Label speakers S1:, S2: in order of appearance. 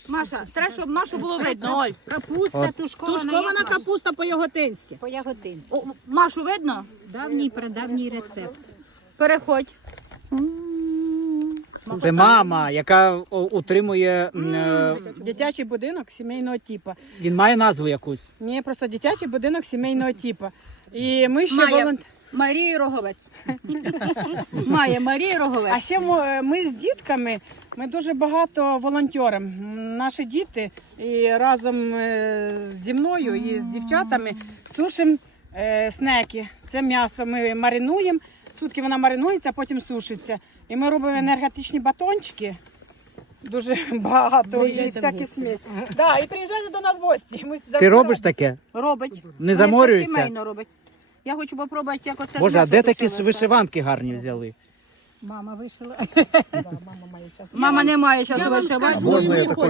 S1: Маша, треба, щоб Машу було видно. Оль,
S2: Капуста тушкована.
S3: Тушкована капуста по-яготинськи.
S2: По-яготинськи.
S1: О, Машу видно?
S2: Давній рецепт.
S1: Переходь.
S4: Це мама, яка утримує.
S3: Дитячий будинок сімейного типу.
S4: Він має назву якусь.
S3: Ні, просто дитячий будинок сімейного типу. І ми ще
S1: Має Марії Роговець. Має Марії Роговець.
S3: А ще ми з дітками, ми дуже багато волонтеримо. Наші діти і разом зі мною і з дівчатами сушимо снеки. Це м'ясо ми маринуємо, сутки вона маринується, а потім сушиться. І ми робимо енергетичні батончики. Дуже багато і всякі сміття. Да, і приїжджайте до нас в гості.
S4: Ти робиш таке?
S1: Робить.
S4: Не заморюєшся?
S1: Сімейно робить. Я хочу попробувати, як оце.
S4: Боже, а
S1: Маша
S4: де такі
S1: тушила.
S4: вишиванки гарні взяли?
S2: Мама вишила.
S1: Мама не має зараз вишивати.
S4: Можна я